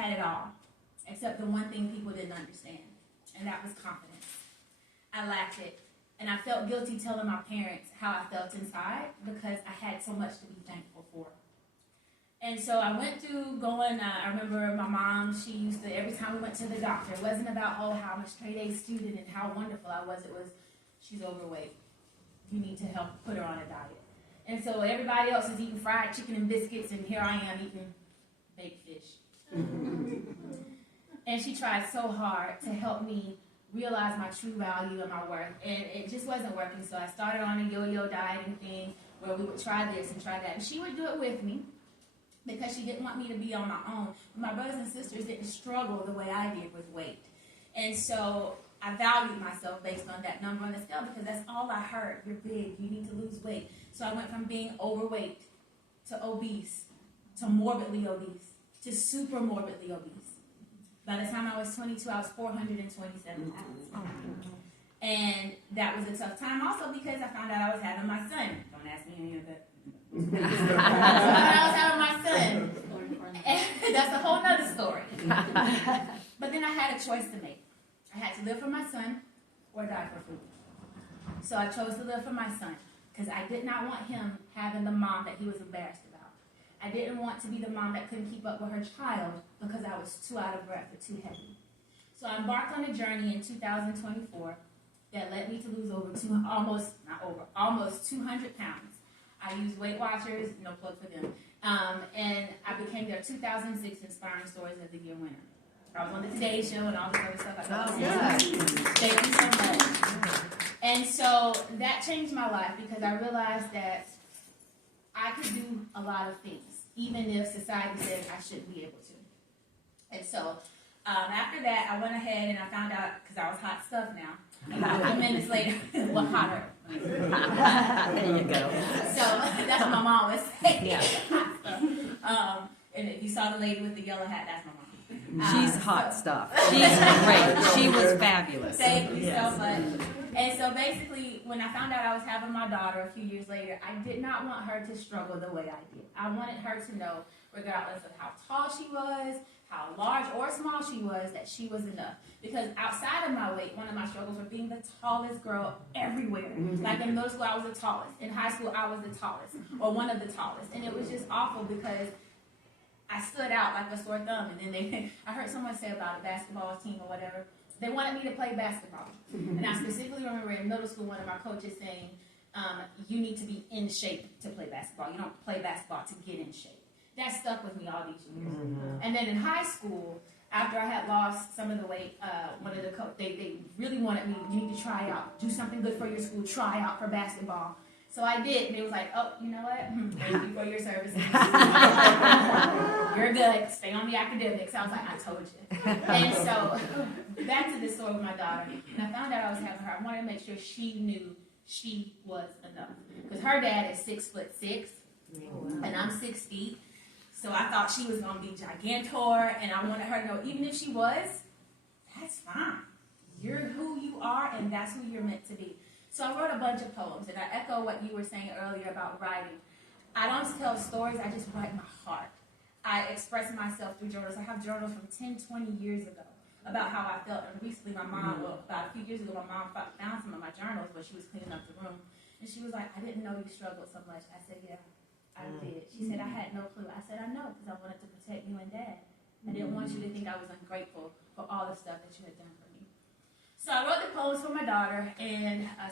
had it all, except the one thing people didn't understand, and that was confidence. I lacked it, and I felt guilty telling my parents how I felt inside because I had so much to be thankful for. And so I went through going, I remember my mom, she used to, every time we went to the doctor, it wasn't about, oh, how I'm a straight A student and how wonderful I was. It was, she's overweight. You need to help put her on a diet. And so everybody else is eating fried chicken and biscuits, and here I am eating baked fish. And she tried so hard to help me realize my true value and my worth. And it just wasn't working. So I started on a yo-yo dieting thing where we would try this and try that. And she would do it with me, because she didn't want me to be on my own. But my brothers and sisters didn't struggle the way I did with weight. And so I valued myself based on that number on the scale, because that's all I heard. You're big, you need to lose weight. So I went from being overweight to obese to morbidly obese to super morbidly obese. By the time I was 22, I was 427 pounds. And that was a tough time also because I found out I was having my son. Don't ask me any of that. When I was having my son, and that's a whole nother story. But then I had a choice to make. I had to live for my son or die for food. So I chose to live for my son because I did not want him having the mom that he was embarrassed about. I didn't want to be the mom that couldn't keep up with her child because I was too out of breath or too heavy. So I embarked on a journey in 2024 that led me to lose almost 200 pounds. I use Weight Watchers, no plug for them, and I became their 2006 Inspiring Stories of the Year winner. I was on the Today Show and all this other stuff. Thank you so much. And so that changed my life because I realized that I could do a lot of things, even if society said I shouldn't be able to. And so after that, I went ahead and I found out, because I was hot stuff now, a few minutes later, what hotter? There you go. So that's what my mom was saying. Yeah. And if you saw the lady with the yellow hat, that's my mom. She's hot stuff. She's great. She was fabulous. Thank you so much. And so basically, when I found out I was having my daughter a few years later, I did not want her to struggle the way I did. I wanted her to know, regardless of how tall she was, how large or small she was, that she was enough. Because outside of my weight, one of my struggles was being the tallest girl everywhere. Like in middle school, I was the tallest. In high school, I was the tallest, or one of the tallest. And it was just awful because I stood out like a sore thumb. And then I heard someone say about a basketball team or whatever, they wanted me to play basketball. And I specifically remember in middle school, one of my coaches saying, you need to be in shape to play basketball. You don't play basketball to get in shape. That stuck with me all these years. And then in high school, after I had lost some of the weight, one of the they really wanted me, you need to try out, do something good for your school, try out for basketball. So I did, and it was like, oh, you know what? Thank you for your services. You're good. Stay on the academics. I was like, I told you. And so back to this story with my daughter. And I found out I was having her. I wanted to make sure she knew she was enough. Because her dad is 6'6", and I'm 6 feet. So I thought she was going to be gigantor, and I wanted her to know, even if she was, that's fine. You're who you are, and that's who you're meant to be. So I wrote a bunch of poems, and I echo what you were saying earlier about writing. I don't tell stories, I just write my heart. I express myself through journals. I have journals from 10, 20 years ago about how I felt. And recently my mom, about a few years ago, my mom found some of my journals when she was cleaning up the room. And she was like, I didn't know you struggled so much. I said, yeah, I did. She said, I had no clue. I said, I know, because I wanted to protect you and Dad. I didn't want you to think I was ungrateful for all the stuff that you had done for me. So I wrote the poems for my daughter, and I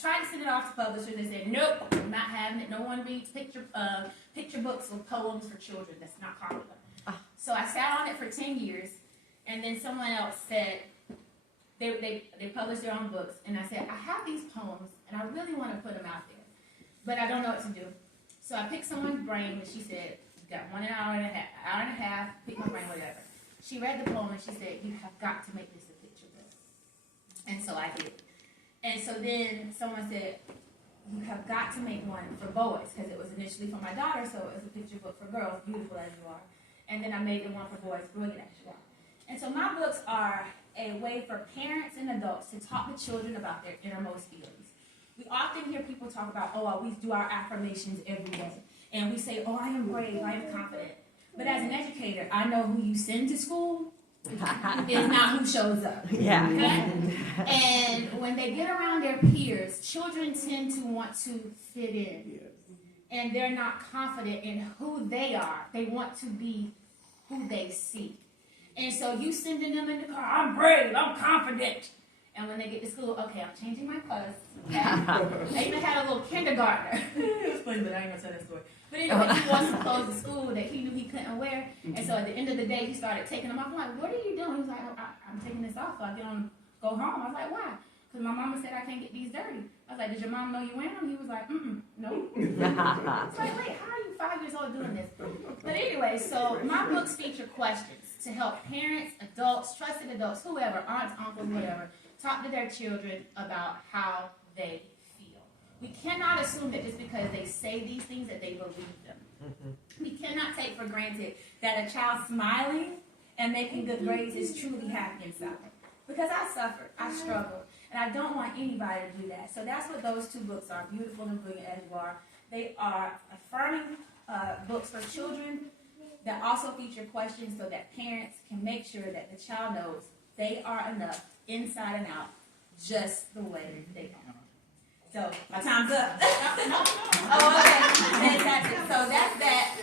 tried to send it off to publishers. They said, nope, I'm not having it. No one reads picture books with poems for children. That's not popular. So I sat on it for 10 years, and then someone else said, they published their own books, and I said, I have these poems, and I really want to put them out there, but I don't know what to do. So I picked someone's brain, and she said, you got 1 hour and a half, pick my brain, whatever. She read the poem, and she said, you have got to make this a picture book. And so I did. And so then someone said, you have got to make one for boys, because it was initially for my daughter, so it was a picture book for girls, beautiful as you are. And then I made the one for boys, brilliant as you are. And so my books are a way for parents and adults to talk to children about their innermost feelings. We often hear people talk about, oh, we do our affirmations every day. And we say, oh, I am brave, I am confident. But as an educator, I know who you send to school is not who shows up. Yeah. Okay? And when they get around their peers, children tend to want to fit in. And they're not confident in who they are. They want to be who they see. And so you sending them in the car, I'm brave, I'm confident. And when they get to school, okay, I'm changing my clothes. Okay? I even had a little kindergartner. It was funny, but I ain't gonna tell that story. But anyway, he wore some clothes to school that he knew he couldn't wear. And so at the end of the day, he started taking them off. I'm like, what are you doing? He was like, I'm taking this off so I can go home. I was like, why? Because my mama said I can't get these dirty. I was like, did your mom know you wearing them? He was like, no. I was like, wait, how are you 5 years old doing this? But anyway, so my books feature questions to help parents, adults, trusted adults, whoever, aunts, uncles, whatever, talk to their children about how they feel. We cannot assume that just because they say these things that they believe them. We cannot take for granted that a child smiling and making good grades is truly happy inside. Because I suffered, I struggled, and I don't want anybody to do that. So that's what those two books are, Beautiful and Brilliant as You Are. They are affirming books for children that also feature questions so that parents can make sure that the child knows they are enough inside and out, just the way they are. So my time's up. Oh, okay. Fantastic. So that's that.